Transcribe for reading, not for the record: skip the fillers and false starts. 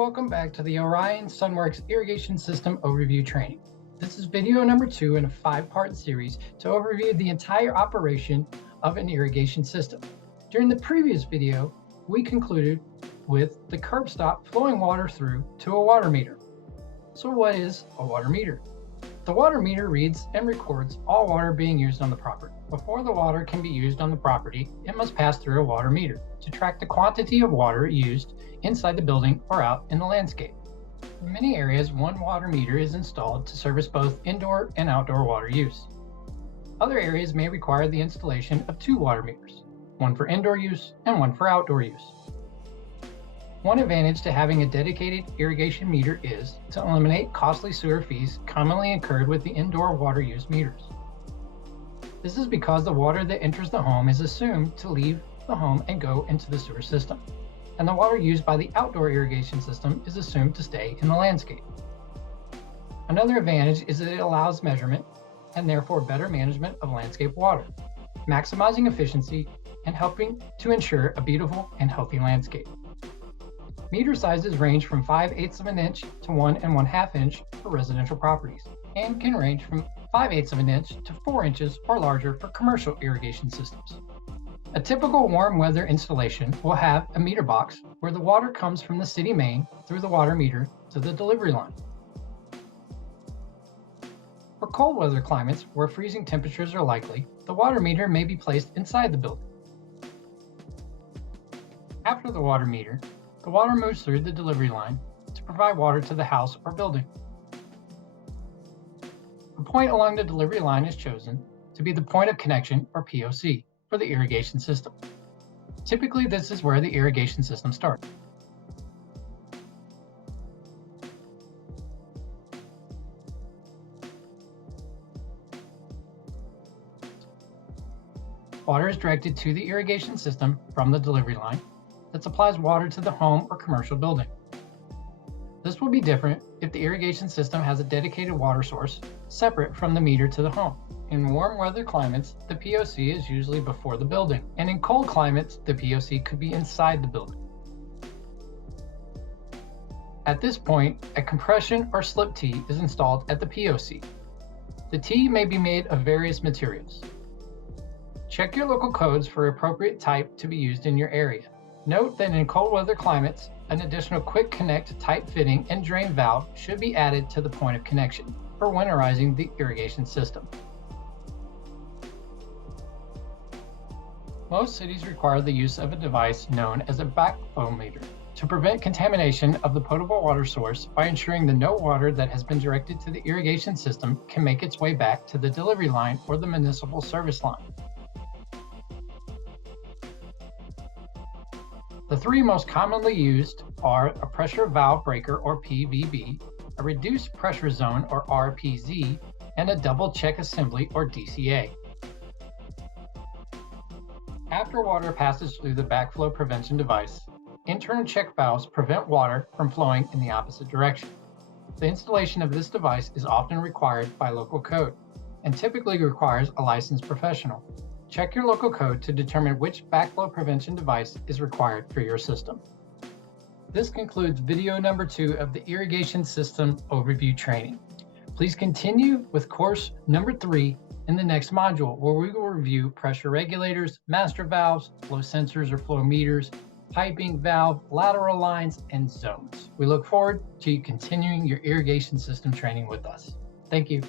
welcome back to the Orion SunWorks Irrigation System Overview Training. This is video number 2 in a 5-part series to overview the entire operation of an irrigation system. During the previous video, we concluded with the curb stop flowing water through to a water meter. So what is a water meter? The water meter reads and records all water being used on the property. Before the water can be used on the property, it must pass through a water meter to track the quantity of water used inside the building or out in the landscape. In many areas, one water meter is installed to service both indoor and outdoor water use. Other areas may require the installation of 2 water meters, one for indoor use and one for outdoor use. One advantage to having a dedicated irrigation meter is to eliminate costly sewer fees commonly incurred with the indoor water use meters. This is because the water that enters the home is assumed to leave the home and go into the sewer system, and the water used by the outdoor irrigation system is assumed to stay in the landscape. Another advantage is that it allows measurement and therefore better management of landscape water, maximizing efficiency and helping to ensure a beautiful and healthy landscape. Meter sizes range from 5/8 of an inch to 1 1/2 inch for residential properties, and can range from 5/8 of an inch to 4 inches or larger for commercial irrigation systems. A typical warm weather installation will have a meter box where the water comes from the city main through the water meter to the delivery line. For cold weather climates where freezing temperatures are likely, the water meter may be placed inside the building. After the water meter, the water moves through the delivery line to provide water to the house or building. A point along the delivery line is chosen to be the point of connection, or POC, for the irrigation system. Typically, this is where the irrigation system starts. Water is directed to the irrigation system from the delivery line that supplies water to the home or commercial building. This will be different if the irrigation system has a dedicated water source separate from the meter to the home. In warm weather climates, the POC is usually before the building, and in cold climates, the POC could be inside the building. At this point, a compression or slip tee is installed at the POC. The tee may be made of various materials. Check your local codes for appropriate type to be used in your area. Note that in cold weather climates, an additional quick connect type fitting and drain valve should be added to the point of connection for winterizing the irrigation system. Most cities require the use of a device known as a backflow meter to prevent contamination of the potable water source by ensuring that no water that has been directed to the irrigation system can make its way back to the delivery line or the municipal service line. The 3 most commonly used are a pressure valve breaker, or PVB, a reduced pressure zone, or RPZ, and a double check assembly, or DCA. After water passes through the backflow prevention device, internal check valves prevent water from flowing in the opposite direction. The installation of this device is often required by local code and typically requires a licensed professional. Check your local code to determine which backflow prevention device is required for your system. This concludes video number 2 of the Irrigation System Overview Training. Please continue with course number 3 in the next module, where we will review pressure regulators, master valves, flow sensors or flow meters, piping, valve, lateral lines, and zones. We look forward to you continuing your irrigation system training with us. Thank you.